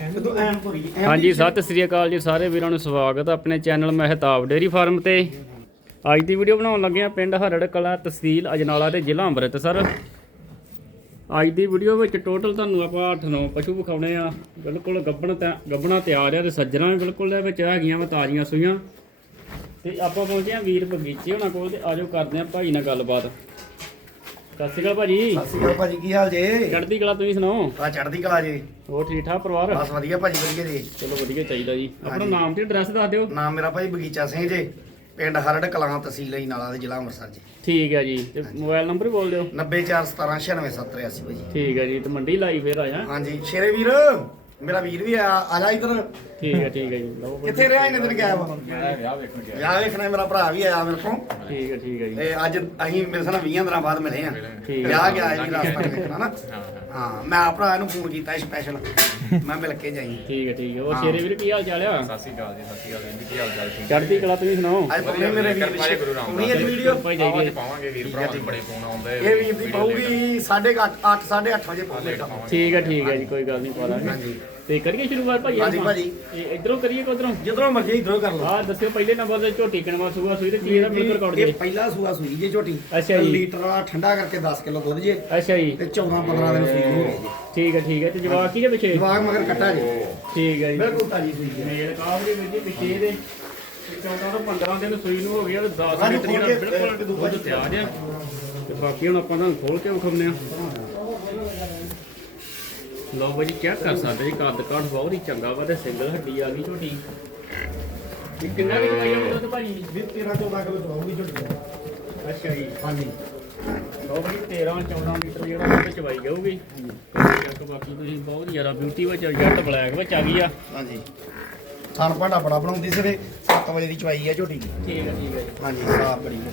ਹਾਂਜੀ, ਸਤਿ ਸ੍ਰੀ ਅਕਾਲ ਜੀ ਸਾਰੇ ਵੀਰਾਂ ਨੂੰ ਸਵਾਗਤ ਹੈ ਆਪਣੇ ਚੈਨਲ ਮਹਿਤਾਬ ਡੇਰੀ ਫਾਰਮ ਤੇ। ਅੱਜ ਦੀ ਵੀਡੀਓ ਬਣਾਉਣ ਲੱਗੇ ਆ ਪਿੰਡ ਹਰੜ ਕਲਾ ਤਹਿਸੀਲ ਅਜਨਾਲਾ ਤੇ ਜ਼ਿਲ੍ਹਾ ਅੰਮ੍ਰਿਤਸਰ। ਅੱਜ ਦੀ ਵੀਡੀਓ ਵਿੱਚ ਟੋਟਲ ਤੁਹਾਨੂੰ ਆਪਾਂ 8-9 ਪਸ਼ੂ ਵਿਖਾਉਣੇ ਆ। ਬਿਲਕੁਲ ਗੱਬਣ ਤੇ, ਗੱਬਣਾ ਤਿਆਰ ਆ ਤੇ ਸੱਜਣਾ ਵੀ ਬਿਲਕੁਲ ਦੇ ਵਿੱਚ ਹੈਗੀਆਂ ਵਾ ਤਾਜ਼ੀਆਂ ਸੂਈਆਂ। ਤੇ ਆਪਾਂ ਪਹੁੰਚੇ ਆ ਵੀਰ ਬਗੀਚੇ ਉਹਨਾਂ ਕੋਲ ਤੇ ਆਜੋ ਕਰਦੇ ਆ ਭਾਈ ਨਾਲ ਗੱਲਬਾਤ। ਸਤਿ ਸ਼੍ਰੀ ਅਕਾਲ ਭਾਜੀ। ਸਤਿ ਸ਼੍ਰੀ ਅਕਾਲ ਭਾਜੀ ਕੀ ਹਾਲ ਜੇ? ਚੜ੍ਹਦੀ ਕਲਾ ਤੁਸੀਂ ਸੁਣਾਓ? ਆ ਚੜ੍ਹਦੀ ਕਲਾ ਜੀ। ਹੋਰ ਠੀਕ ਠਾਕ ਪਰਿਵਾਰ? ਬਸ ਵਧੀਆ ਭਾਜੀ ਵਧੀਆ ਜੀ। ਚਲੋ ਵਧੀਆ ਚਾਹੀਦਾ ਜੀ। ਆਪਣਾ। ਨਾਮ ਤੇ ਐਡਰੈਸ ਦੱਸ ਦਿਓ। ਨਾਮ ਮੇਰਾ ਭਾਈ ਬਗੀਚਾ ਸਿੰਘ ਜੀ ਪਿੰਡ ਹਰੜ ਕਲਾਂ ਤਹਿਸੀਲ ਨਾਲਾ ਦੇ ਜ਼ਿਲ੍ਹਾ ਅੰਮ੍ਰਿਤਸਰ ਜੀ। ਠੀਕ ਹੈ ਜੀ। ਤੇ ਮੋਬਾਈਲ ਨੰਬਰ ਵੀ ਬੋਲ ਦਿਓ। 90417969783 ਭਾਜੀ। ਠੀਕ ਹੈ ਜੀ ਤੇ ਮੰਡੀ ਲਾਈ ਫੇਰ ਆਇਆ। ਹਾਂਜੀ ਸ਼ੇਰੇ ਵੀਰ। ਮੇਰਾ ਵੀਰ ਵੀ ਆ ਆ ਜਾ ਇਧਰ। ਠੀਕ ਹੈ ਠੀਕ ਹੈ ਜੀ। ਲਓ। ਕਿੱਥੇ ਰਿਹਾ ਇਹਨੇ ਦਿਨ ਗਿਆ ਵਾ? ਵਿਆਹ ਵੇਖਣਾ ਮੇਰਾ ਭਰਾ ਵੀ ਆਇਆ ਮੇਰੇ ਕੋਲ। ਠੀਕ ਹੈ ਠੀਕ ਹੈ ਜੀ। ਤੇ ਅੱਜ ਅਸੀਂ ਮੇਰੇ ਸਾਹ 20 ਦਿਨਾਂ ਬਾਅਦ ਮਿਲੇ ਆ। ਵਿਆਹ ਗਿਆ ਜੀ ਰਾਸਤਾ ਵੇਖਣਾ ਨਾ। ਹਾਂ ਮੈਂ ਆ ਭਰਾ ਨੂੰ ਫੋਨ ਕੀਤਾ ਸਪੈਸ਼ਲ ਮੈਂ ਮਿਲ ਕੇ ਜਾਈ। ਠੀਕ ਹੈ ਠੀਕ ਹੈ। ਉਹ। ਸ਼ੇਰੇ ਵੀਰ ਕੀ ਹਾਲ ਚਾਲ ਆ? ਸਤਿ ਸ਼੍ਰੀ ਅਕਾਲ ਜੀ ਸਤਿ ਸ਼੍ਰੀ ਅਕਾਲ ਜੀ। ਕੀ ਹਾਲ ਚਾਲ ਜੀ? ਚੜ੍ਹਦੀ ਕਲਾ ਤੁਸੀਂ ਸੁਣਾਓ। ਅੱਜ ਪੂਰੀ ਮੇਰੇ ਵੀਰ ਗੁਰੂ ਰਾਮਦਾਸ ਵੀਡੀਓ। ਜਾਈਏ। ਪਾਵਾਂਗੇ ਵੀਰ ਭਰਾ ਦੀ ਬੜੇ ਫੋਨ ਆਉਂਦੇ ਇਹ ਵੀਰ ਦੀ ਪਾਉਗੀ 8:30 8:30 ਵਜੇ ਪਾਉਗੀ ਠੀਕ ਹੈ ਠੀਕ ਹੈ ਜੀ ਕੋਈ ਗੱਲ ਨਹੀਂ ਪਾ ਲਾਂਗੇ ਹਾਂਜੀ। ਤੇ ਕਰੀਏ ਸ਼ੁਰੂਆਤ ਭਾਈ ਹਾਂਜੀ? ਭਾਜੀ। ਇਹ ਇਧਰੋਂ ਕਰੀਏ ਕਿ ਉਧਰੋਂ? ਜਦੋਂ ਮਰਜ਼ੀ ਇਧਰੋਂ ਕਰ ਲਓ। ਆਹ ਦੱਸਿਓ ਪਹਿਲੇ ਨੰਬਰ ਤੇ ਝੋਟੀ ਕਣਵਾ ਸੂਆ ਸੂਈ ਤੇ ਕੀ ਦਾ ਬਿਲਕੁਲ ਰਿਕਾਰਡ ਇਹ ਪਹਿਲਾ ਸੂਆ ਸੂਈ ਜੇ ਝੋਟੀ। ਅੱਛਾ ਜੀ। ਲੀਟਰ ਵਾਲਾ ਠੰਡਾ ਕਰਕੇ 10 ਕਿਲੋ ਦੁੱਧ ਜੇ। ਅੱਛਾ ਜੀ। ਤੇ 14 15 ਦਿਨ ਸੂਈ ਹੋ ਗਈ ਠੀਕ ਹੈ ਠੀਕ ਹੈ। ਤੇ ਜਵਾਬ ਕੀ ਦੇ ਪਿੱਛੇ? ਜਵਾਗ ਮਗਰ ਕੱਟਾ ਜੀ। ਠੀਕ ਹੈ ਜੀ। ਬਿਲਕੁਲ ਤਾਜੀ ਸੂਈ ਜੀ ਮੇਲ ਕਾਬ ਦੇ ਵਿੱਚ ਹੀ ਪਿੱਛੇ ਇਹਦੇ? 14 ਤੋਂ 15 ਦਿਨ ਸੂਈ ਨੂੰ ਹੋ ਗਿਆ ਤੇ 10 ਹਾਂਜੀ, ਲੀਟਰ ਬਿਲਕੁਲ ਦੁੱਧ ਤਿਆਰ ਆ ਤੇ ਬਾਕੀ ਹੁਣ ਆਪਾਂ ਤੁਹਾਨੂੰ ਖੋਲ ਕੇ ਵਿਖਾਉਂਦੇ ਆ ਲਓ ਬਾਜੀ ਚੈੱਕ ਕਰ ਸਕਦੇ ਜੀ ਕੱਦ ਕਾਠ ਬਹੁਤ ਹੀ ਚੰਗਾ ਵਾ ਤੇ ਸਿੰਗਲ ਹੱਡੀ ਆ ਗਈ ਝੋਟੀ। ਇਹ ਕਿੰਨਾ ਵੀ ਕਮਾਈ ਆ ਦੁੱਧ ਭਾਜੀ? ਵੀ 13 14 ਕਿਲੋ ਚਵਾਉਗੀ ਝੋਟੀ ਅੱਛਾ ਜੀ। ਹਾਂਜੀ। ਲਓ ਬਾਜੀ 13 14 ਲੀਟਰ ਜਿਹੜਾ ਦੁੱਧ ਚਵਾਈ ਜਾਊਗੀ। ਤੇ ਬਾਕੀ ਤੁਸੀਂ ਬਹੁਤ ਜ਼ਿਆਦਾ ਬਿਊਟੀ ਵਿੱਚ ਜੱਟ ਬਲੈਕ ਵਿੱਚ ਆ ਗਈ ਆ। ਹਾਂਜੀ। ਥਣ ਭਾਂਡਾ ਬੜਾ ਬਣਾਉਂਦੀ ਸਵੇਰੇ 7 ਵਜੇ ਦੀ ਚਵਾਈ ਆ ਝੋਟੀ ਠੀਕ ਹੈ ਠੀਕ ਹੈ ਹਾਂਜੀ ਸਾਫ਼ ਬੜੀ ਹੂੰ?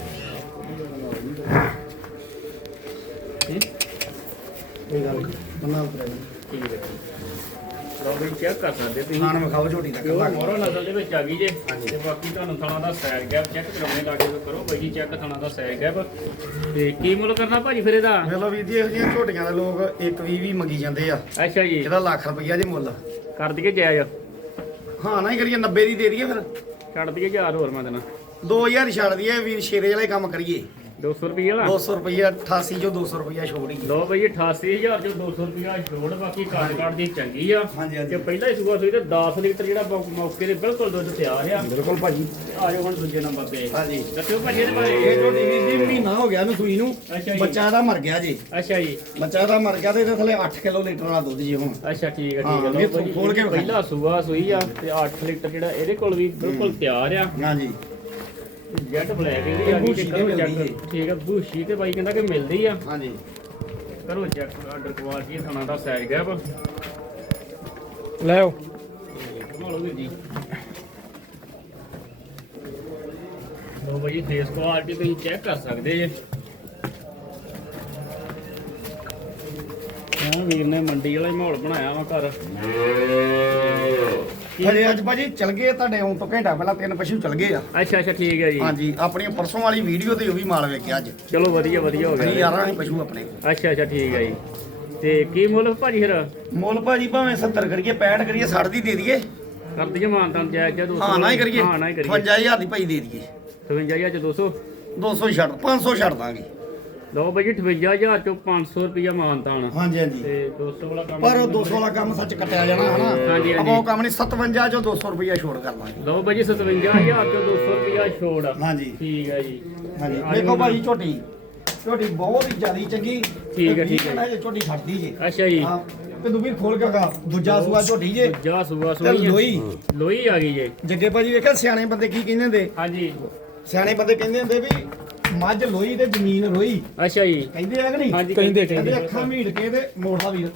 ਕੋਈ ਗੱਲ ਬੰਨਾ ਉਤਰੇ ਠੀਕ ਹੈ ਲਓ ਬਾਜੀ ਚੈੱਕ ਕਰ ਸਕਦੇ ਤੁਸੀਂ। ਖਾਣ ਵਿਖਾਓ ਝੋਟੀ ਦਾ ਪਿਓਰ ਕੱਲਾ ਮੋਰੋ ਨਸਲ ਦੇ ਵਿੱਚ ਆ ਗਈ ਜੇ। ਹਾਂਜੀ। ਤੇ ਬਾਕੀ ਤੁਹਾਨੂੰ ਥਣਾ ਦਾ ਸਾਈਡ ਗੈਪ ਚੈੱਕ ਕਰਾਉਣੇ ਲਾਗੇ ਤੋਂ ਕਰੋ ਬਾਈ ਜੀ ਚੈੱਕ ਥਣਾ ਦਾ ਸਾਈਡ ਗੈਪ। ਤੇ ਕੀ ਮੁੱਲ ਕਰਨਾ ਭਾਜੀ ਫਿਰ ਇਹਦਾ? ਵੇਲੋ ਵੀਰ ਜੀ ਇਹੋ ਜਿਹੀਆਂ ਝੋਟੀਆਂ ਦੇ ਲੋਕ ਵੀ ਮੰਗੀ ਜਾਂਦੇ ਆ। ਅੱਛਾ ਜੀ। ਇਹਦਾ ਲੱਖ ਰੁਪਈਆ ਜੇ ਮੁੱਲ। ਕਰ ਦਈਏ ਜਾਇਜ਼। ਹਾਂ ਨਾ ਹੀ ਕਰੀਏ 90 ਦੀ ਦੇ ਦਈਏ ਫਿਰ। ਛੱਡ ਦਈਏ ਹਜ਼ਾਰ ਹੋਰ ਮੈਂ ਦੇਣਾ। 2000 ਛੱਡ ਦਈਏ ਵੀਰ ਸ਼ੇਰੇ ਵਾਲੇ ਕੰਮ ਕਰੀਏ। 200 ਰੁਪਏ ਵਾਲਾ? 200 ਰੁਪਈਆ 88 ਜੋ 200 ਰੁਪਈਆ ਛੋੜ ਹੀ ਲਓ ਬਈ 88000 ਜੋ 200 ਰੁਪਿਆ ਛੋੜ ਬਾਕੀ ਕਾਰਡ ਕਾਰਡ ਦੀ ਚੰਗੀ ਆ। ਹਾਂਜੀ, ਪਹਿਲਾਂ ਹੀ ਸੂਆ ਸੂਈ ਤੇ 10 ਲੀਟਰ ਜਿਹੜਾ ਮੌ- ਮੌਕੇ ਦੇ ਬਿਲਕੁਲ ਦੁੱਧ ਤਿਆਰ ਆ। ਬਿਲਕੁਲ ਭਾਜੀ। ਆ ਜਾਓ ਹੁਣ ਦੂਜੇ ਨੰਬਰ ਤੇ। ਹਾਂਜੀ। ਦੱਸਿਓ ਭਾਜੀ ਇਹਦੇ ਬਾਰੇ। ਇਹ ਝੋਟੀ ਵੀਰ ਜੀ ਮਹੀਨਾ ਹੋ ਗਿਆ ਇਹਨੂੰ ਸੂਈ ਨੂੰ। ਅੱਛਾ ਜੀ। ਬੱਚਾ ਇਹਦਾ ਮਰ ਗਿਆ ਜੀ। ਅੱਛਾ ਜੀ। ਬੱਚਾ ਇਹਦਾ ਮਰ ਗਿਆ ਤੇ ਇਹਦੇ ਥੱਲੇ 8 ਕਿਲੋ ਲੀਟਰ ਵਾਲਾ ਦੁੱਧ ਜੀ ਹੁਣ। ਅੱਛਾ ਠੀਕ ਹੈ ਠੀਕ ਵੀ ਲਓ ਭਾਜੀ, ਖੋਲ ਕੇ ਵਿਖਾ। ਪਹਿਲਾ ਸੂਆ ਸੂਈ ਆ ਤੇ 8 ਲੀਟਰ ਜਿਹੜਾ ਇਹਦੇ ਕੋਲ ਵੀ ਬਿਲਕੁਲ ਤਿਆਰ ਆ। ਹਾਂਜੀ। ਜੈਟ ਬਲੈਕ ਇਹਦੀ ਆ ਗਈ ਤੇ ਕਰੋ ਹੈ। ਚੈੱਕ ਠੀਕ ਆ ਬੂਸ਼ੀ ਤੇ ਬਾਈ ਕਹਿੰਦਾ ਕਿ ਮਿਲਦੀ ਆ। ਹਾਂਜੀ। ਕਰੋ ਚੈੱਕ ਆਰਡਰ ਕੁਆਲਿਟੀ ਥਾਣਾ ਦਾ ਸਾਈਜ਼ ਗੈਪ ਲੈ ਆਓ। ਘਮਾਲੋ ਵੀਰ ਜੀ। ਲੋ ਬਾਈ ਫੇਸ ਕੁਆਲਿਟੀ ਤੁਸੀਂ ਚੈੱਕ ਕਰ ਸਕਦੇ ਜੇ। ਹਾਂ ਵੀਰ ਨੇ ਮੰਡੀ ਵਾਲਾ ਹੀ ਮਾਹੌਲ ਬਣਾਇਆ ਵਾ ਘਰ। ਹਜੇ ਅੱਜ ਭਾਜੀ ਚਲ ਗਏ ਤੁਹਾਡੇ ਆਉਣ ਤੋਂ ਘੰਟਾ ਪਹਿਲਾਂ ਤਿੰਨ ਪਸ਼ੂ ਚਲ ਗਏ ਆ। ਅੱਛਾ ਅੱਛਾ ਠੀਕ ਹੈ ਜੀ। ਹਾਂਜੀ ਆਪਣੀ ਪਰਸੋਂ ਵਾਲੀ ਵੀਡੀਓ ਤੇ ਉਹ ਵੀ ਮਾਲ ਵੇਖਿਆ ਅੱਜ। ਚਲੋ ਵਧੀਆ ਵਧੀਆ ਹੋ ਗਿਆ। ਯਾਰਾਂ ਨੇ ਪਸ਼ੂ ਆਪਣੇ ਅੱਛਾ ਅੱਛਾ ਠੀਕ ਹੈ ਜੀ। ਤੇ ਕੀ ਮੁੱਲ ਭਾਜੀ ਫਿਰ? ਮੁੱਲ ਭਾਜੀ ਭਾਵੇਂ 70 ਕਰੀਏ 65 ਕਰੀਏ 60 ਦੀ ਦੇ ਦਈਏ। ਕਰ ਦਈਏ ਮਾਨਤਾਂ ਜਾਇਜ਼ ਜਾਂ 200 ਹਾਂ ਨਾ ਹੀ ਕਰੀਏ। ਹਾਂ ਨਾ ਹੀ ਕਰੀਏ। 55000 ਦੀ ਭਾਈ ਦੇ ਦਈਏ। 55000 ਚ 200 200 ਛੱਡ 500 ਛੱਡ ਦਾਂਗੇ। ਲਓ ਬਾਈ ਜੀ 58000 ਚੋਂ 500 ਰੁਪਿਆ ਮਾਨਤਾਂ ਹਾਂਜੀ ਹਾਂਜੀ। ਤੇ 200 ਵਾਲਾ ਕੰਮ ਪਰ ਉਹ 200 ਵਾਲਾ ਕੰਮ ਸੱਚ ਕੱਟਿਆ ਜਾਣਾ ਹਨਾ ਹਾਂਜੀ, ਹਾਂਜੀ। ਆਪਾਂ ਉਹ ਕੰਮ ਨਹੀਂ 57 ਚੋਂ 200 ਰੁਪਈਆ ਛੋੜ ਕਰ ਲਾਂਗੇ। ਲਓ ਬਾਈ ਜੀ 57000 ਚੋਂ 200 ਰੁਪਿਆ ਛੋੜ। ਹਾਂਜੀ। ਠੀਕ ਹੈ ਜੀ। ਹਾਂਜੀ। ਦੇਖੋ ਭਾਜੀ ਝੋਟੀ। ਝੋਟੀ ਬਹੁਤ ਹੀ ਜ਼ਿਆਦੀ ਚੰਗੀ। ਠੀਕ ਹੈ, ਤੇ ਠੀਕ ਹੈ। 'ਚ ਝੋਟੀ ਛੱਡਦੀ ਜੇ। ਅੱਛਾ ਜੀ। ਹਾਂ। ਤੇ ਦੂਬੀ ਖੋਲ ਕੇ ਵਿਖਾ ਦੂਜਾ ਸੂਆ ਝੋਟੀ ਜੇ। ਜਾ ਸੂਆ ਤੇ ਸੁਣੀ ਲੋਈ। ਲੋਈ ਆ ਗਈ ਜੇ। ਜੱਗੇ ਭਾਜੀ ਵੇਖਿਆ ਸਿਆਣੇ ਬੰਦੇ ਕੀ ਕਹਿੰਦੇ ਹੁੰਦੇ? ਹਾਂਜੀ। ਸਿਆਣੇ ਬੰਦੇ ਕਹਿੰਦੇ ਹੁੰਦੇ ਵੀ ਮੱਝ ਲੋਈ ਤੇ ਜ਼ਮੀਨ ਰੋਈ। ਅੱਛਾ ਜੀ। ਕਹਿੰਦੇ ਆ ਕਿ ਨਹੀਂ? ਹਾਂਜੀ ਕਹਿੰਦੇ ਕਹਿੰਦੇ ਅੱਖਾਂ ਮੀਟ ਕੇ ਤੇ ਮੋੜਦਾ ਵੀਰ।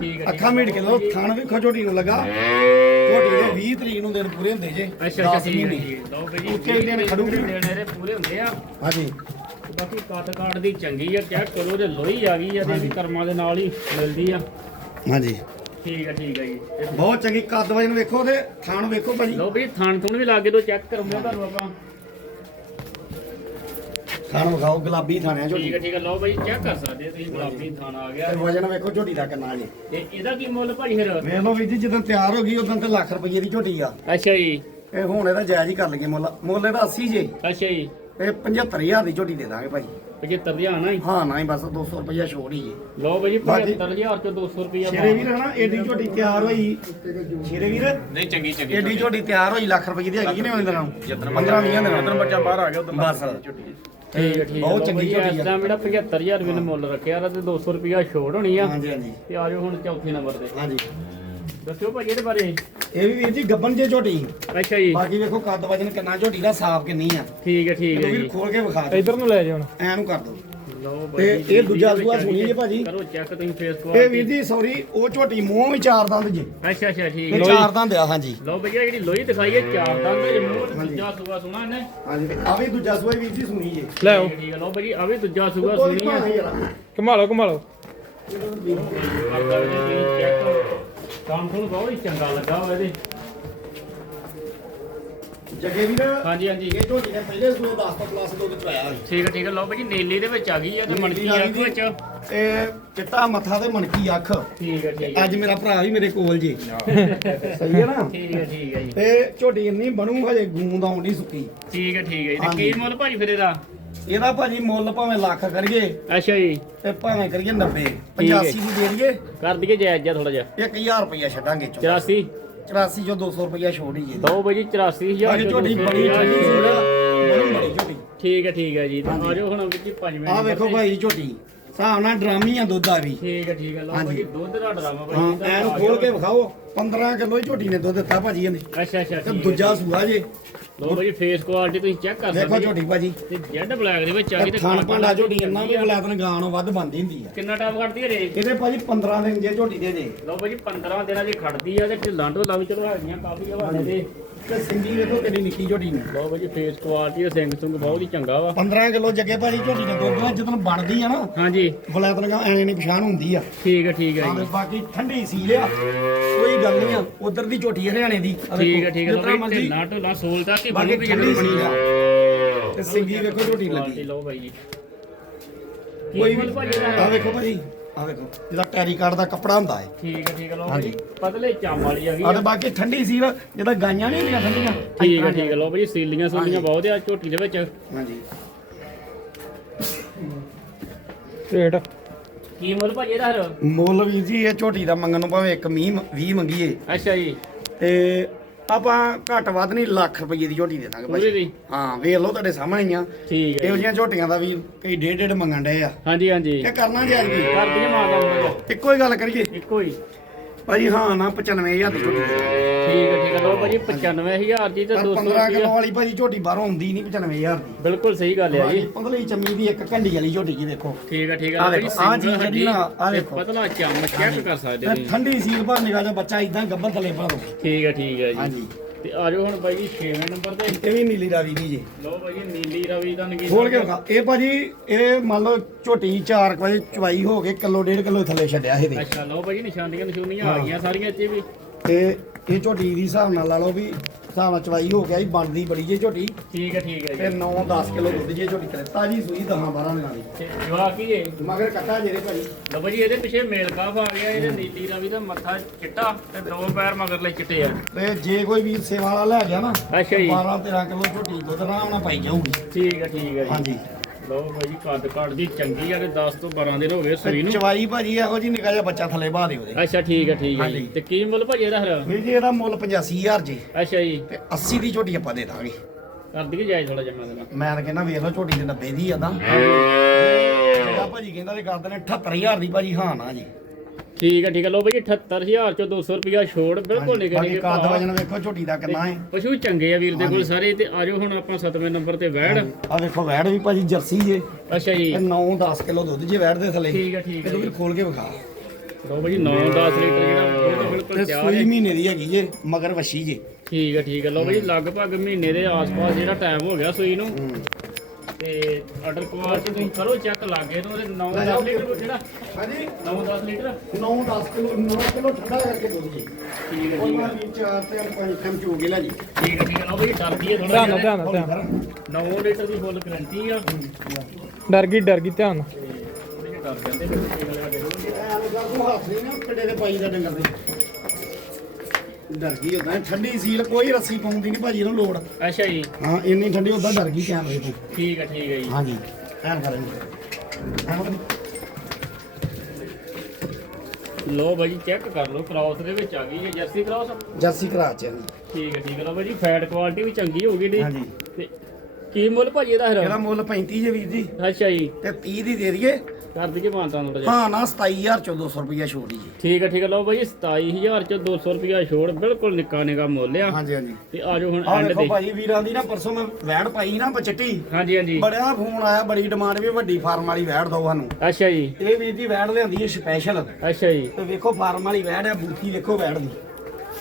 ਠੀਕ ਹੈ ਅੱਖਾਂ ਮੀਟ ਕੇ ਲੋ ਥਣ ਵੀ ਝੋਟੀ ਨੂੰ ਲੱਗਾ। ਝੋਟੀ ਦੇ 20 ਤਰੀਕ ਨੂੰ ਦਿਨ ਪੂਰੇ ਹੁੰਦੇ ਜੇ ਅੱਛਾ ਅੱਛਾ 10 ਠੀਕ ਹੈ ਮਹੀਨੇ। ਜੀ ਲਓ ਬਾਈ ਜੀ ਉੱਥੇ ਦਿਨ ਖੜੂਗੀ। ਦਿਨ ਇਹਦੇ ਪੂਰੇ ਹੁੰਦੇ ਆ। ਹਾਂਜੀ। ਬਾਕੀ ਕੱਟ ਕਾਟ ਦੀ ਚੰਗੀ ਆ ਚੈੱਕ ਕਰੋ ਤੇ ਲੋਈ ਆ ਗਈ ਆ ਤੇ ਇਹਦੀ ਕਰਮਾਂ ਦੇ ਨਾਲ ਹੀ ਮਿਲਦੀ ਆ। ਹਾਂਜੀ। ਠੀਕ ਹੈ ਠੀਕ ਹੈ ਜੀ। ਬਹੁਤ ਚੰਗੀ ਕੱਦ ਵਜਨ ਵੇਖੋ ਤੇ ਥਣ ਵੇਖੋ ਭਾਜੀ। ਲਓ ਬਈ ਥਾਣ ਥੁਣ ਵੀ ਲਾ ਕੇ ਦੋ ਚੈੱਕ ਕਰਾਉਂਦੇ ਆ ਤੁਹਾਨੂੰ ਆਪਾਂ। ਖਾਣ ਵਿਖਾਓ ਗੁਲਾਬੀ ਥਾਣਿਆ ਠੀਕ ਝੋਟੀ। ਹੈ ਠੀਕ ਹੈ ਲਓ ਬਾਈ ਚੈੱਕ ਕਰ ਸਕਦੇ ਹੋ ਤੁਸੀਂ ਗੁਲਾਬੀ ਥਾਣਾ ਆ ਗਿਆ। ਤੇ ਵਜਨ ਵੇਖੋ ਝੋਟੀ ਦਾ ਕਿੰਨਾ ਜੀ। ਤੇ ਇਹਦਾ ਕੀ ਮੁੱਲ ਭਾਈ ਫਿਰ? ਵੇਖ ਲਓ ਵੀਰ ਜੀ ਜਦੋਂ ਤਿਆਰ ਹੋ ਗਈ ਉਦੋਂ ਤੇ ਲੱਖ ਰੁਪਏ ਦੀ ਝੋਟੀ ਆ। ਅੱਛਾ ਜੀ। ਇਹ ਹੁਣ ਇਹਦਾ ਜਾਇਜ਼ ਹੀ ਕਰ ਲਈਏ ਮੁੱਲ। ਮੁੱਲ ਇਹਦਾ 80 ਜੇ। ਅੱਛਾ ਜੀ। ਇਹ 75000 ਦੀ ਝੋਟੀ ਦੇ ਦਾਂਗੇ ਭਾਈ। 75 ਦੀ ਆਣਾ ਹੀ ਹਾਂ ਨਾ ਹੀ ਬਸ 200 ਰੁਪਏ ਛੋੜ ਹੀ ਜੇ। ਲਓ ਬਾਈ ਬਾਕੀ- 75000 ਚੋਂ 200 ਰੁਪਿਆ ਸ਼ੇਰੇ ਵੀਰ ਹਨਾ ਏਡੀ ਝੋਟੀ ਤਿਆਰ ਹੋਈ। ਸ਼ੇਰੇ ਵੀਰ ਨਹੀਂ ਚੰਗੀ ਚੰਗੀ ਏਡੀ ਝੋਟੀ। ਤਿਆਰ ਹੋਈ ਲੱਖ ਰੁਪਏ ਦੀ ਹੈਗੀ ਨਹੀਂ ਉਹਦੇ ਨਾਲ 15 20 ਦੇ ਨਾਲ ਬੱਚਾ ਬਾਹਰ ਆ ਗਿਆ ਉਦੋਂ ਬਸ। ਠੀਕ ਹੈ ਠੀਕ ਬਹੁਤ ਚੰਗੀ ਝੋਟੀ ਇਸ ਆ। ਟਾਈਮ ਜਿਹੜਾ 75000 ਰੁਪਏ ਨੇ ਮੁੱਲ ਰੱਖਿਆ ਰ ਤੇ 200 ਰੁਪਿਆ ਛੋੜ ਹੋਣੀ ਆ। ਹਾਂਜੀ ਹਾਂਜੀ। ਤੇ ਆ ਜਾਓ ਹੁਣ ਚੌਥੇ ਨੰਬਰ ਤੇ। ਹਾਂਜੀ। ਦੱਸਿਓ ਭਾਈ ਇਹਦੇ ਬਾਰੇ। ਇਹ ਵੀ ਵੀਰ ਜੀ ਗੱਬਨ ਜੇ ਝੋਟੀ। ਅੱਛਾ ਜੀ। ਬਾਕੀ ਵੇਖੋ ਕੱਦ ਵਜਨ ਕਿੰਨਾ ਝੋਟੀ ਦਾ ਸਾਫ਼ ਕਿੰਨੀ ਆ। ਠੀਕ ਹੈ ਠੀਕ ਹੈ ਵੀਰ ਜੀ। ਖੋਲ ਕੇ ਵਿਖਾ ਦੇ ਇਧਰ ਨੂੰ ਲੈ ਜਾ ਹੁਣ। ਐ ਨੂੰ ਕਰ ਦੋ ਲਓ ਤੇ ਬਾਈ ਇਹ ਦੂਜਾ ਸੂਆ ਸੁਣੀ ਜੇ ਭਾਜੀ। ਕਰੋ ਚੈੱਕ ਤੁਸੀਂ ਫੇਸ ਇਹ ਵੀਰ ਜੀ ਸੌਰੀ ਉਹ ਝੋਟੀ ਮੂੰਹ ਵੀ ਚਾਰ ਦੰਦ ਜੇ। ਅੱਛਾ ਅੱਛਾ ਠੀਕ ਇਹ ਹੈ ਚਾਰ ਦੰਦ ਆ ਹਾਂਜੀ। ਲਓ ਭਈਆ ਜਿਹੜੀ ਲੋਹੀ ਦਿਖਾਈ ਹੈ ਚਾਰ ਦੰਦ ਦੇ ਮੂੰਹ ਤੇ ਦੂਜਾ ਸੂਆ ਸੁਣਾ ਇਹਨੇ। ਹਾਂਜੀ ਆ ਵੀ ਦੂਜਾ ਸੂਆ ਵੀਰ ਜੀ ਸੁਣੀ ਜੇ। ਲੈ ਆਓ। ਠੀਕ ਹੈ ਲਓ ਭਾਈ ਆ ਵੀ ਦੂਜਾ ਸੂਆ ਕੋਈ ਸੁਣੀ ਹੈ। ਯਾਰ ਵੀ ਤੁਸੀਂ ਚੈੱਕ ਕੰਮ ਤੁਹਾਨੂੰ ਬਹੁਤ ਹੀ ਚੰਗਾ ਲੱਗਾ ਹੋਇਆ ਇਹਦੇ। ਜੱਗੇ ਵੀਰ ਹਾਂਜੀ ਹਾਂਜੀ। ਇਹ ਝੋਟੀ ਨੇ ਪਹਿਲੇ ਸੂਏ 10 ਤੋਂ ਪਲੱਸ ਦੁੱਧ ਚੁਆਇਆ ਸੀ। ਠੀਕ ਹੈ ਠੀਕ ਹੈ। ਲਓ ਭਾਈ ਨੀਲੀ ਦੇ ਵਿੱਚ ਆ ਗਈ ਹੈ ਤੇ ਮਣਕੀ ਨੀਲੀ ਅੱਖ ਵਿੱਚ। ਇਹ ਚਿੱਟਾ ਮੱਥਾ ਤੇ ਮਣਕੀ ਅੱਖ। ਠੀਕ ਹੈ ਠੀਕ ਹੈ। ਅੱਜ ਮੇਰਾ ਭਰਾ ਵੀ ਮੇਰੇ ਕੋਲ ਜੀ। ਸਹੀ ਹੈ ਨਾ? ਠੀਕ ਹੈ ਠੀਕ ਹੈ ਜੀ। ਤੇ ਝੋਟੀ ਇੰਨੀ ਬਣੂ ਹਜੇ ਗੂੰਦ ਆਉਂਦੀ ਸੁੱਕੀ। ਠੀਕ ਹੈ ਠੀਕ ਹੈ ਜੀ। ਤੇ ਹਾਂਜੀ। ਕੀ ਮੁੱਲ ਭਾਈ ਫਿਰ ਇਹਦਾ? ਇਹਦਾ ਭਾਜੀ ਮੁੱਲ ਭਾਵੇਂ ਲੱਖ ਕਰੀਏ। ਅੱਛਾ ਜੀ। ਤੇ ਭਾਵੇਂ ਕਰੀਏ 90 ਹੈ। 85 ਦੀ ਦੇ ਦਈਏ। ਕਰ ਦਈਏ ਜਾਇਜ਼ ਜਿਹਾ ਥੋੜਾ ਜਿਹਾ। 1000 ਰੁਪਇਆ ਛੱਡਾਂਗੇ ਚੋ 84 84 ਜੋ 200 ਰੁਪਇਆ ਛੋੜ ਹੀ ਜੇ ਦੋ ਭਾਈ 84000 ਬਾਕੀ ਝੋਟੀ ਬੜੀ ਠੰਡੀ ਸੀ ਨਾ ਬੜੀ ਬੜੀ ਝੋਟੀ। ਠੀਕ ਹੈ ਠੀਕ ਹੈ ਜੀ। ਤੇ ਹਾਂਜੀ। ਆ ਜਾਓ ਹੁਣ ਵਿੱਚ ਪੰਜਵੇਂ ਆ ਨੰਬਰ ਵੇਖੋ ਤੇ। ਭਾਈ ਝੋਟੀ। ਹਿਸਾਬ ਨਾਲ ਡਰਾਮੀ ਆ ਦੁੱਧ ਆ ਵੀ। ਠੀਕ ਹੈ ਠੀਕ ਹੈ ਲਓ। ਭਾਈ ਦੁੱਧ ਦਾ ਡਰਾਮਾ ਭਾਈ। ਹਾਂ ਐਨੂੰ ਆ ਖੋਲ ਕੇ। ਵਿਖਾਓ। 15 ਕਿਲੋ ਹੀ ਝੋਟੀ ਨੇ ਦੁੱਧ ਦਿੱਤਾ ਭਾਜੀ ਇਹਨੇ। ਅੱਛਾ ਅੱਛਾ ਤੇ ਠੀਕ ਹੈ। ਦੂਜਾ ਸੂਆ ਜੇ। ਲਓ ਭਾਈ ਫੇਸ ਕੁਆਲਿਟੀ ਤੁਸੀਂ ਚੈੱਕ ਕਰ ਦੇਖੋ ਸਕਦੇ ਝੋਟੀ ਭਾਜੀ। ਤੇ ਜੈਡ ਬਲੈਕ ਦੇ ਵਿੱਚ ਆ ਗਈ ਤੇ ਥਣ ਭਾਂਡਾ ਝੋਟੀ ਇੰਨਾ ਵੀ ਬਲੈਤਨ ਗਾਂ ਨੂੰ ਵੱਧ ਬੰਦੀ ਹੁੰਦੀ ਆ। ਕਿੰਨਾ ਟਾਈਮ ਕੱਢਦੀ ਹੈ ਰੇ? ਇਹਦੇ ਭਾਜੀ 15 ਦਿਨ ਜੇ ਝੋਟੀ ਦੇ ਦੇ। ਲਓ ਭਾਈ 15 ਦਿਨਾਂ ਦੀ ਖੜਦੀ ਆ ਤੇ ਢਿੱਲਾਂ ਢੋਲਾਂ ਵੀ ਚਲੋ ਹੈਗੀਆਂ ਕਾਫੀ ਹਵਾਲੇ ਦੇ। ਤੇ ਸਿੰਗੀ ਵੇਖੋ ਕਿੰਨੀ ਨਿੱਕੀ ਝੋਟੀ ਨੇ। ਲਓ ਭਾਈ ਫੇਸ ਕੁਆਲਿਟੀ ਤੇ ਸਿੰਘ ਸੁੰਗ ਬਹੁਤ ਹੀ ਚੰਗਾ ਵਾ। 15 ਕਿਲੋ ਜੱਗੇ ਭਾਜੀ ਝੋਟੀ ਨੇ ਦੁੱਧ ਜਦੋਂ ਬਣਦੀ ਆ ਨਾ ਹਾਂਜੀ। ਬਲੈਤਨ ਗਾਂ ਐਣੇ ਨਹੀਂ ਪਛਾਣ ਹੁੰਦੀ ਆ। ਠੀਕ ਹੈ ਠੀਕ ਹੈ ਜੀ। ਬਾਕੀ ਠੰਡੀ ਸੀ ਲਿਆ ਕੋਈ ਗੱਲ ਨਹੀਂ ਆ ਉਧਰ ਦੀ ਝੋਟੀ ਹਰਿਆਣੇ ਦੀ। ਠੀਕ ਹੈ ਠੀਕ ਹੈ ਭਾਈ ਮਰਜ਼ੀ ਢਿੱਲਾਂ ਢੋਲਾਂ ਸੋਲ ਤੱਕ ਹੀ ਸੀ ਜਿਹੜੀ ਆ। ਤੇ ਸਿੰਗੀ ਵੇਖੋ ਝੋਟੀ ਲੱਗੀ। ਲਓ ਭਾਈ ਜੀ। ਕੋਈ ਵੀ ਆ ਵੇਖੋ ਭਾਜੀ। ਆ ਵੇਖੋ ਜਿਹਦਾ ਟੈਰੀ ਕਾਰਡ ਦਾ ਕੱਪੜਾ ਹੁੰਦਾ ਹੈ। ਠੀਕ ਹੈ ਠੀਕ ਹੈ ਲਓ। ਭਾਈ ਪਤਲੇ ਚਾਮ ਵਾਲੀ ਆ ਗਈ ਆ। ਤੇ ਬਾਕੀ ਠੰਡੀ ਸੀ ਜਿਹਦਾ ਗਾਈਆਂ ਨਹੀਂ ਹੁੰਦੀਆਂ ਠੰਡੀਆਂ। ਠੀਕ ਹੈ ਠੀਕ ਹੈ ਲਓ ਭਾਈ ਸੀਲੀਆਂ ਸੂਲੀਆਂ ਬਹੁਤ ਆ ਝੋਟੀ ਦੇ ਵਿੱਚ। ਹਾਂਜੀ। ਰੇਟ? ਕੀ ਮੁੱਲ ਭਾਈ ਇਹਦਾ ਹਰ ਮੁੱਲ ਵੀਰ ਜੀ ਇਹ ਝੋਟੀ ਦਾ ਮੰਗਣ ਨੂੰ ਭਾਵੇਂ ਇੱਕ ਮੀਂਹ 20 ਮੰਗੀਏ। ਅੱਛਾ ਜੀ। ਤੇ ਆਪਾਂ ਘੱਟ ਵੱਧ ਨਹੀਂ ਲੱਖ ਰੁਪਏ ਦੀ ਝੋਟੀ ਦੇ ਦਾਂਗੇ ਪੂਰੀ ਦੀ? ਹਾਂ ਵੇਖ ਲਓ ਤੁਹਾਡੇ ਸਾਹਮਣੇ ਹੀ ਆ। ਠੀਕ ਹੈ ਇਹੋ। ਜਿਹੀਆਂ ਝੋਟੀਆਂ ਦਾ ਵੀ ਕਈ ਡੇਢ ਡੇਢ ਮੰਗਣ ਡਏ ਆ। ਹਾਂਜੀ ਹਾਂਜੀ। ਇਹ ਕਰਨਾ ਜੀ? ਅੱਜ ਵੀ ਕਰ ਦਈਏ ਮਾਤਾ ਇੱਕੋ ਹੀ ਗੱਲ ਕਰੀਏ। ਇੱਕੋ ਹੀ। ਭਾਜੀ ਹਾਂ ਨਾ 95000 ਦੀ ਝੋਟੀ। ਦੇ। ਠੀਕ ਹੈ ਠੀਕ ਹੈ ਲਓ ਭਾਜੀ 95000 ਦੀ ਤੇ ਪਰ 200 15 ਰੁਪਏ ਕਿਲੋ ਵਾਲੀ ਭਾਜੀ ਝੋਟੀ ਬਾਹਰੋਂ ਆਉਂਦੀ ਨਹੀਂ 95000 ਦੀ। ਬਿਲਕੁਲ ਸਹੀ ਗੱਲ ਹੈ ਜੀ। ਭਾਜੀ ਪੰਦਲੀ ਚੰਮੀ ਦੀ ਇੱਕ ਘੰਡੀ ਵਾਲੀ ਝੋਟੀ ਜੀ ਦੇਖੋ। ਠੀਕ ਹੈ ਠੀਕ ਹੈ ਆਹ ਦੇਖੋ, ਆਹ ਚੀਜ਼ ਸਿੰਗਲ ਜਿਹੜੀ ਨਾ, ਆਹ ਹੱਡੀ। ਦੇਖੋ। ਪਤਲਾ ਚਮ ਚੈੱਕ ਕਰ ਸਕਦੇ ਤੇ ਠੰਡੀ ਸੀਲ ਭਰ ਨਿਕਾ ਜਾ ਬੱਚਾ ਇਦਾਂ ਗੱਬਰ ਥੱਲੇ ਭਰ ਠੀਕ ਹੈ ਠੀਕ ਹੈ ਜੀ। ਹਾਂਜੀ। ਤੇ ਆ ਜਾਓ ਹੁਣ ਬਾਈ ਜੀ 6ਵੇਂ ਨੰਬਰ ਤੇ। ਇਹ ਵੀ ਨੀਲੀ ਰਾਵੀ ਦੀ ਜੀ। ਲਓ ਭਾਈ ਜੀ ਨੀਲੀ ਰਵੀ ਦਾ ਨਗੀ ਖੋਲ ਕੇ ਵਿਖਾ। ਇਹ ਭਾਜੀ ਇਹ ਮੰਨ ਲਓ ਝੋਟੀ 4 ਵਜੇ ਚਵਾਈ ਹੋ ਕੇ ਕਿਲੋ ਡੇਢ ਕਿਲੋ ਥੱਲੇ ਛੱਡਿਆ ਇਹਦੇ ਅੱਛਾ ਲਓ ਭਾਈ ਜੀ ਨਿਸ਼ਾਨੀਆਂ ਨਿਸ਼ੂਨੀਆਂ ਆ ਗਈਆਂ ਸਾਰੀਆਂ ਇੱਥੇ ਵੀ। ਤੇ ਇਹ ਝੋਟੀ ਦੀ ਹਿਸਾਬ ਨਾਲ ਲਾ ਲਓ ਵੀ ਹਿਸਾਬ ਨਾਲ ਚਵਾਈ ਹੋ ਗਿਆ ਜੀ ਬਣਦੀ ਬੜੀ ਜੇ ਝੋਟੀ। ਠੀਕ ਹੈ ਠੀਕ ਹੈ ਤੇ ਜੀ 9-10 ਕਿਲੋ ਦੁੱਧ ਜੇ ਝੋਟੀ ਕਰੇ। ਤਾਜੀ ਸੂਈ 10-12 ਦਿਨਾਂ ਦੀ। ਤੇ ਜਵਾ ਕੀ ਹੈ ਮਗਰ ਕੱਟਾ ਜਿਹੜੇ ਭਾਜੀ ਲਓ ਭਾਈ ਜੀ ਇਹਦੇ ਪਿੱਛੇ ਮੇਲ ਕਾਫ ਆ ਗਿਆ ਇਹਦੇ ਨੀਲੀ ਦਾ ਮੱਥਾ ਚਿੱਟਾ ਤੇ ਦੋ ਪੈਰ ਮਗਰਲੇ ਚਿੱਟੇ ਆ। ਤੇ ਜੇ ਕੋਈ ਵੀਰ ਸੇਵਾ ਵਾਲਾ ਲੈ ਗਿਆ ਨਾ ਅੱਛਾ ਜੀ। 12-13 ਕਿਲੋ ਝੋਟੀ ਦੁੱਧ ਆਰਾਮ ਨਾਲ ਪਾਈ ਜਾਊਗੀ। ਠੀਕ ਹੈ ਠੀਕ ਹੈ ਜੀ। ਹਾਂਜੀ। ਲਓ ਭਾਈ ਕੱਦ ਕੱਦ ਦੀ ਚੰਗੀ ਆ ਤੇ 10 ਤੋਂ 12 ਦਿਨ ਹੋ ਗਏ ਸੂਈ ਤੇ ਨੂੰ। ਚਵਾਈ ਭਾਜੀ ਇਹੋ ਜੀ ਨਿਕਾ ਜਿਹਾ ਬੱਚਾ ਥੱਲੇ ਬਾਹ ਦਿਓ ਉਹਦੇ। ਅੱਛਾ ਠੀਕ ਹੈ ਠੀਕ ਹੈ ਜੀ। ਹਾਂਜੀ। ਤੇ ਕੀ ਮੁੱਲ ਭਾਜੀ ਇਹਦਾ ਹਰ ਵੀਰ ਜੀ ਇਹਦਾ ਮੁੱਲ 85000 ਜੀ। ਅੱਛਾ ਜੀ। ਤੇ 80 ਦੀ ਝੋਟੀ ਆਪਾਂ ਦੇ ਦਾਂਗੇ। ਕਰ ਦਈਏ ਜਾਇ ਥੋੜਾ ਜਮਾ ਦੇਣਾ ਮੈਂ ਤਾਂ ਕਹਿੰਦਾ ਵੇਖ ਲਓ ਝੋਟੀ ਦੇ 90 ਦੀ ਆਦਾ ਜਿਹੜਾ ਭਾਜੀ ਕਹਿੰਦਾ ਤੇ ਕਰਦੇ ਨੇ 78000 ਦੀ ਭਾਜੀ ਹਾਂ ਨਾ ਜੀ। ਠੀਕ ਹੈ ਠੀਕ ਹੈ ਲਓ ਭਾਈ 78000 ਚੋਂ 200 ਰੁਪਿਆ ਛੋੜ ਬਿਲਕੁਲ ਨਿਕਲ ਬਾਕੀ ਗਏ ਕੱਦ ਵਜਨ ਵੇਖੋ ਝੋਟੀ ਦਾ ਕਿੰਨਾ ਹੈ। ਪਸ਼ੂ ਚੰਗੇ ਆ ਵੀਰ ਦੇ ਕੋਲ ਸਾਰੇ ਤੇ ਆਜੋ ਹੁਣ ਆਪਾਂ 7ਵੇਂ ਨੰਬਰ ਤੇ ਵੈੜ। ਆ ਵੇਖੋ ਵੈੜ ਵੀ ਭਾਜੀ ਜਰਸੀ ਜੇ। ਅੱਛਾ ਜੀ। ਤੇ 9-10 ਕਿਲੋ ਦੁੱਧ ਜੇ ਵੈੜ ਦੇ ਥੱਲੇ। ਠੀਕ ਹੈ ਠੀਕ ਹੈ ਇਹਨੂੰ ਵੀ ਖੋਲ ਕੇ ਵਿਖਾ। ਲਓ ਭਾਈ 9-10 ਲੀਟਰ ਜਿਹੜਾ ਬਿਲਕੁਲ ਤਿਆਰ ਹੈ। ਮਹੀਨੇ ਦੀ ਹੈਗੀ ਜੇ ਮਗਰ ਵਸ਼ੀ ਜੇ। ਠੀਕ ਹੈ ਠੀਕ ਹੈ ਲਓ ਭਾਈ ਲਗਭਗ ਮਹੀਨੇ ਦੇ ਆਸ-ਪਾਸ ਜਿਹੜਾ ਟਾਈਮ ਹੋ ਗਿਆ ਸੂਈ ਨੂੰ। ਤੇ ਆਰਡਰ ਕੁਆਲਿਟੀ ਤੁਸੀਂ ਕਰੋ ਚੈੱਕ ਲਾਗੇ ਨੂੰ ਉਹਦੇ 9 ਲੈ 10 ਜਾਓ। ਲੀਟਰ ਜਿਹੜਾ ਹਾਂਜੀ। 9 10 ਲੀਟਰ? 9 10 ਕਿਲੋ 9 ਕਿਲੋ ਠੰਡਾ ਕਰਕੇ ਬੋਲ ਜੀ। ਠੀਕ ਹੈ ਉਹ ਠੀਕ ਮੈਂ ਹੈ ਵੀ ਚਾਰ ਤੇ ਪੰਜ ਟਾਈਮ ਚੋ ਕੇ ਲੈ ਜੀ। ਠੀਕ ਹੈ ਠੀਕ ਹੈ। ਲਓ ਬਈ ਡਰਦੀ ਹੈ ਥੋੜਾ ਧਿਆਨ ਨਾਲ ਧਿਆਨ ਧਿਆਨ 9 ਲੀਟਰ ਦੀ ਫੁੱਲ ਗਰੰਟੀ ਆ। ਡਰ ਗਈ ਡਰ ਗਈ ਧਿਆਨ ਨਾਲ। ਥੋੜੇ ਜਿਹੇ ਡਰ ਜਾਂਦੇ ਨੇ। ਐਨ ਕਰ ਤੂੰ ਹੱਥ ਨਹੀਂ ਨਾ ਕਿੱਡੇ ਦੇ ਪਾਈ ਦਾ ਡੰਗਰ ਦੇ। ਡਰ ਗਈ ਹੁੰਦਾ ਠੰਡੀ ਸੀਲ ਕੋਈ ਰੱਸੀ ਪਾਉਂਦੀ ਨਹੀਂ ਭਾਜੀ ਇਹਨੂੰ ਲੋੜ। ਅੱਛਾ ਜੀ। ਹਾਂ ਇੰਨੀ ਠੰਡੀ ਉਦਾਂ ਡਰ ਗਈ ਕੈਮਰੇ ਤੋਂ। ਠੀਕ ਹੈ ਠੀਕ ਹੈ ਜੀ। ਹਾਂਜੀ। ਐਨ ਕਰਾਂਗੇ। ਲੋ ਬਾਈ ਚੈੱਕ ਕਰ ਲਓ ਕ੍ਰਾਸ ਦੇ ਵਿੱਚ ਆ ਗਈ ਹੈ ਜਰਸੀ ਕ੍ਰਾਸ ਜਰਸੀ ਕਰਾ ਚ ਠੀਕ ਹੈ ਠੀਕ ਹੈ ਲਓ ਬਾਈ ਫੈਟ ਕੁਆਲਿਟੀ ਵੀ ਚੰਗੀ ਹੋਊਗੀ ਦੀ ਹਾਂਜੀ। ਤੇ ਕੀ ਮੁੱਲ ਭਾਜੀ ਇਹਦਾ ਇਹਦਾ ਫਿਰ ਮੁੱਲ 35 ਜੇ ਵੀਰ ਜੀ। ਅੱਛਾ ਜੀ। ਤੇ 30 ਦੀ ਦੇ ਦਈਏ। ਕਰ ਦਈਏ ਮਾਨਤਾ ਨੂੰ ਜਿਹਾ ਹਾਂ ਨਾ 27000 ਚੋਂ 200 ਰੁਪਇਆ ਛੋੜ ਜੀ। ਠੀਕ ਹੈ ਠੀਕ ਹੈ ਲਓ ਬਾਈ 27000 ਚ 200 ਰੁਪਿਆ ਛੋੜ ਬਿਲਕੁਲ ਨਿੱਕਾ ਨਿੱਕਾ ਮੁੱਲ ਆ। ਹਾਂਜੀ ਹਾਂਜੀ। ਤੇ ਆਜੋ ਹੁਣ ਆਹ ਐਂਡ ਦੇਖੋ ਭਾਜੀ ਵੀਰਾਂ ਦੀ ਨਾ ਪਰਸੋਂ ਮੈਂ ਵੈੜ ਪਾਈ ਨਾ ਬਚੱਟੀ। ਹਾਂਜੀ ਹਾਂਜੀ। ਬੜਿਆ ਫੋਨ ਆਇਆ ਬੜੀ ਡਿਮਾਂਡ ਵੀ ਵੱਡੀ ਫਾਰਮ ਵਾਲੀ ਵੈੜ ਦਿਓ ਸਾਨੂੰ। ਅੱਛਾ ਜੀ। ਇਹ ਵੀਰ ਜੀ ਵੈੜ ਲਿਆਂਦੀ ਹੈ ਸਪੈਸ਼ਲ ਅੱਛਾ ਜੀ। ਤੇ ਵੇਖੋ ਫਾਰਮ ਵਾਲੀ ਵੈੜ ਹੈ ਬੂਥੀ ਵੇਖੋ ਵੈੜ ਦੀ।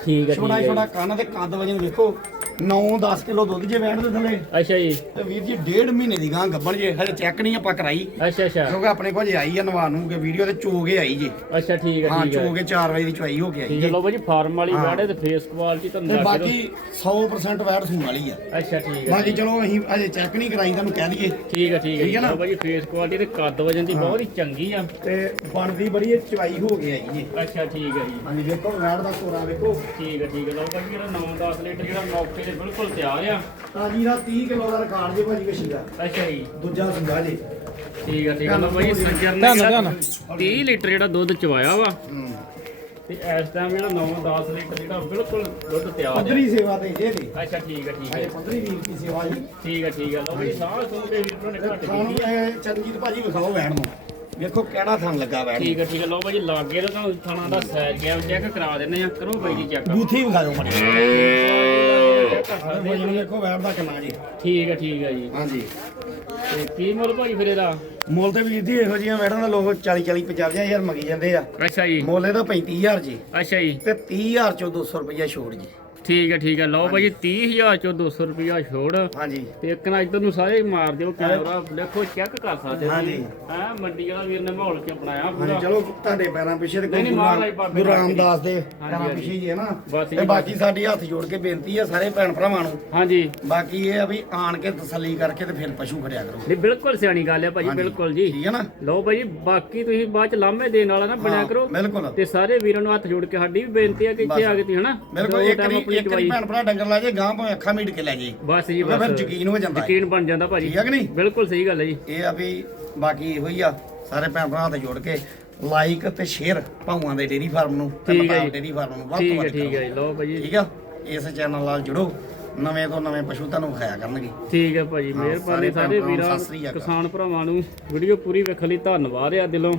ਠੀਕ ਹੈ ਠੀਕ ਛੋਟਾ ਹੈ। ਛੋਟਾ ਕੰਨ ਤੇ ਕੱਦ ਵਜਨ ਵੇਖੋ। 9-10 ਕਿਲੋ ਦੁੱਧ ਜੇ ਵੈੜ ਦੇ ਥੱਲੇ। ਅੱਛਾ ਜੀ। ਤੇ ਵੀਰ ਜੀ ਡੇਢ ਮਹੀਨੇ ਦੀ ਗਾਂ ਗੱਬਣ ਜੇ ਹਜੇ ਚੈੱਕ ਨਹੀਂ ਆਪਾਂ ਕਰਾਈ। ਅੱਛਾ ਅੱਛਾ। ਕਿਉਂਕਿ ਆਪਣੇ ਕੋਲ ਜੇ ਆਈ ਆ ਨਵਾ ਨੂੰ ਕਿ ਵੀਡੀਓ ਤੇ ਚੋਗੇ ਆਈ ਜੇ। ਅੱਛਾ ਠੀਕ ਹੈ ਹਾਂ ਠੀਕ ਹੈ ਚੋਗੇ 4 ਵਜੇ ਦੀ ਚਵਾਈ ਹੋ ਕੇ ਆਈ ਜੇ। ਲਓ ਬਾਈ ਫਾਰਮ ਵਾਲੀ ਹਾਂ। ਵਾੜੇ ਤੇ ਫੇਸ ਕੁਆਲਿਟੀ ਤੁਹਾਨੂੰ ਤੇ ਦੱਸ ਦਿਓ। ਬਾਕੀ 100% ਵੈੜ ਸੂਣ ਵਾਲੀ ਆ। ਅੱਛਾ ਠੀਕ ਹੈ ਬਾਕੀ ਚਲੋ ਅਸੀਂ ਅਜੇ ਚੈੱਕ ਨਹੀਂ ਕਰਾਈ ਤੁਹਾਨੂੰ ਕਹਿ ਦਈਏ। ਠੀਕ ਹੈ ਠੀਕ ਹੈ ਠੀਕ ਹੈ ਨਾ? ਲਓ ਬਾਈ ਫੇਸ ਕੁਆਲਿਟੀ ਤੇ ਕੱਦ ਵਜਨ ਦੀ ਬਹੁਤ ਹੀ ਚੰਗੀ ਆ। ਤੇ ਬਣਦੀ ਬੜੀ ਇਹ ਚਵਾਈ ਹੋ ਕੇ ਆਈ ਜੇ। ਅੱਛਾ ਠੀਕ ਹੈ ਜੀ। ਹਾਂਜੀ ਵੇਖੋ ਵੈੜ ਦਾ ਕੋਰਾ ਵੇਖੋ। ਠੀਕ ਹੈ ਠੀਕ ਹੈ ਲਓ ਬਾਈ ਜਿਹੜਾ 9-10 ਲੀਟਰ ਜਿਹੜਾ ਮੌਕੇ ਤੇ ਬਿਲਕੁਲ ਤਿਆਰ ਆ। ਤਾਜੀ ਦਾ 30 ਕਿਲੋ ਦਾ ਰਿਕਾਰਡ ਜੇ ਭਾਜੀ ਵਸ਼ੀ ਦਾ ਅੱਛਾ ਜੀ। ਦੂਜਾ ਸੁੰਦਾ ਜੇ। ਠੀਕ ਹੈ ਠੀਕ ਹੈ ਲਓ ਬਾਈ ਸੱਜਰ ਨੇ ਧਿਆਨ ਨਾਲ, ਜਿਹੜਾ ਧਿਆਨ 30 ਲੀਟਰ ਜਿਹੜਾ ਦੁੱਧ ਚਵਾਇਆ ਵਾ। ਹੂੰ। ਤੇ ਇਸ ਟਾਈਮ ਜਿਹੜਾ 9-10 ਲੀਟਰ ਜਿਹੜਾ ਬਿਲਕੁਲ ਦੁੱਧ ਤਿਆਰ ਆ। ਪੱਧਰੀ ਸੇਵਾ ਤੇ ਜੇ ਦੀ ਅੱਛਾ ਠੀਕ ਹੈ ਠੀਕ ਅਜੇ ਹੈ ਪੱਧਰੀ ਵੀਰ ਦੀ ਸੇਵਾ ਜੀ। ਠੀਕ ਹੈ ਠੀਕ ਹੈ ਲਓ ਬਾਈ ਸਾਹ ਸੁਣ ਕੇ ਲੀਟਰ ਨੇ ਘੱਟ ਖਾਣ ਕੀਤੀ ਇਹ ਚਰਨਜੀਤ ਭਾਜੀ ਵਿਖਾਓ ਵੈਣ ਨੂੰ। ਵੇਖੋ ਕਿਹੜਾ ਥਣ ਲੱਗਾ ਵੈਣ ਠੀਕ ਹੈ ਠੀਕ ਹੈ ਲਓ ਬਾਈ ਲਾਗੇ ਤਾਂ ਤੁਹਾਨੂੰ ਥਾਣਾ ਦਾ ਸਾਈਜ਼ ਗਿਆ ਚੈੱਕ ਕਰਾ ਦਿੰਦੇ ਆ। ਕਰੋ ਬਾਈ ਜੀ ਚੈੱਕ। ਬੂਥੀ ਵਿਖਾਓ ਮੜੀ ਠੀਕ ਵਜਨ ਦਾ ਕਿੰਨਾ ਜੀ ਹੈ ਠੀਕ ਹੈ ਜੀ। ਹਾਂਜੀ। ਤੇ ਕੀ ਮੁੱਲ ਭਾਈ ਫਿਰ ਇਹਦਾ? ਮੁੱਲ ਤੇ ਵੀਰ ਇਹੋ ਜਿਹੀਆਂ ਵੈੜਾਂ ਦਾ ਲੋਕ 40 40 50 ਹਜ਼ਾਰ ਮੰਗੀ ਜਾਂਦੇ ਆ। ਅੱਛਾ ਜੀ। ਮੁੱਲ ਇਹਦਾ 35000 ਜੀ। ਅੱਛਾ ਜੀ। ਤੇ 30000 ਚੋਂ 200 ਰੁਪਇਆ ਛੋੜ ਜੀ। ਠੀਕ ਹੈ ਠੀਕ ਹੈ। ਲਓ ਭਾਈ 30000 ਚੋਂ 200 ਰੁਪਿਆ ਛੋੜ। ਹਾਂਜੀ। ਤੇ ਇੱਕ ਨਾ ਇੱਧਰ ਨੂੰ ਸਾਰੇ ਮਾਰ ਦਿਓ ਕੈਮਰਾ ਦੇਖੋ ਚੈੱਕ ਕਰ ਸਕਦੇ ਹਾਂਜੀ। ਹਾਂ ਮੰਡੀ ਵਾਲਾ ਵੀਰ ਨੇ ਮਾਹੌਲ ਚ ਬਣਾਇਆ ਹਾਂਜੀ ਪੂਰਾ ਚਲੋ ਤੁਹਾਡੇ ਪੈਰਾਂ ਪਿੱਛੇ ਤੇ ਗੁਰੂ ਰਾਮਦਾਸ ਦੇ ਪੈਰਾਂ। ਪਿੱਛੇ ਹੀ ਹੈ ਨਾ। ਤੇ। ਬਾਕੀ ਸਾਡੀ ਹੱਥ ਜੋੜ ਕੇ ਬੇਨਤੀ ਹੈ ਸਾਰੇ ਭੈਣ ਭਰਾਵਾਂ ਨੂੰ। ਹਾਂਜੀ। ਬਾਕੀ ਇਹ ਆ ਵੀ ਆਣ ਕੇ ਤਸੱਲੀ ਕਰਕੇ ਤੇ ਫਿਰ ਪਸ਼ੂ ਖੜਿਆ ਕਰੋ। ਨਹੀਂ ਬਿਲਕੁਲ ਸਿਆਣੀ ਗੱਲ ਹੈ ਭਾਜੀ। ਬਿਲਕੁਲ ਜੀ। ਠੀਕ ਹੈ ਨਾ? ਲਓ ਭਾਜੀ ਬਾਕੀ ਤੁਸੀਂ ਬਾਅਦ ਚ ਲਾਮੇ ਦੇਣ ਵਾਲਾ ਨਾ ਬਣਿਆ ਕਰੋ। ਬਿਲਕੁਲ। ਤੇ ਸਾਰੇ ਵੀਰਾਂ ਨੂੰ ਹੱਥ ਜੋੜ ਕੇ ਸਾਡੀ ਵੀ ਬੇਨਤੀ ਹੈ ਕਿ ਇੱਥੇ। ਆ ਕੇ ਤੁਸੀਂ ਹਨਾ ਬਿਲਕੁਲ ਇੱਕ ਆਪਣੀ ਇੱਕ ਵਾਰੀ ਭੈਣ ਭਰਾ ਡੰਗਰ ਲਾ ਜੇ ਗਾਂ ਭਾਵੇਂ ਅੱਖਾਂ ਮੀਟ ਕੇ ਲੈ ਜੇ ਬਸ ਜੀ ਬਸ ਫਿਰ ਯਕੀਨ ਹੋ ਜਾਂਦਾ। ਯਕੀਨ ਬਣ ਜਾਂਦਾ ਭਾਜੀ। ਠੀਕ ਹੈ ਕਿ ਨਹੀਂ? ਬਿਲਕੁਲ ਸਹੀ ਗੱਲ ਹੈ ਜੀ। ਇਹ ਆ ਵੀ ਬਾਕੀ ਇਹੋ ਹੀ ਆ ਸਾਰੇ ਭੈਣ ਭਰਾ ਹੱਥ ਜੋੜ ਕੇ ਲਾਈਕ ਤੇ ਸ਼ੇਅਰ ਭਾਵਾਂ ਦੇ ਡੇਰੀ ਫਾਰਮ ਨੂੰ ਤੇ ਜੀ। ਡੇਰੀ ਫਾਰਮ ਨੂੰ ਵੱਧ ਤੋਂ ਵੱਧ ਠੀਕ ਹੈ। ਲਓ ਭਾਜੀ। ਠੀਕ ਆ? ਇਸ ਚੈਨਲ ਨਾਲ ਜੁੜੋ। ਨਵੇਂ ਤੋਂ ਨਵੇਂ ਪਸ਼ੂ ਤੁਹਾਨੂੰ ਵਿਖਾਇਆ ਕਰਨਗੇ। ਠੀਕ ਹੈ ਭਾਜੀ। ਮਿਹਰਬਾਨੀ ਸਾਰੇ ਵੀਰਾਂ। ਕਿਸਾਨ ਭਰਾਵਾਂ ਨੂੰ। ਵੀਡੀਓ ਪੂਰੀ ਵੇਖਣ ਲਈ ਧੰਨਵਾਦ ਆ ਦਿਲੋਂ।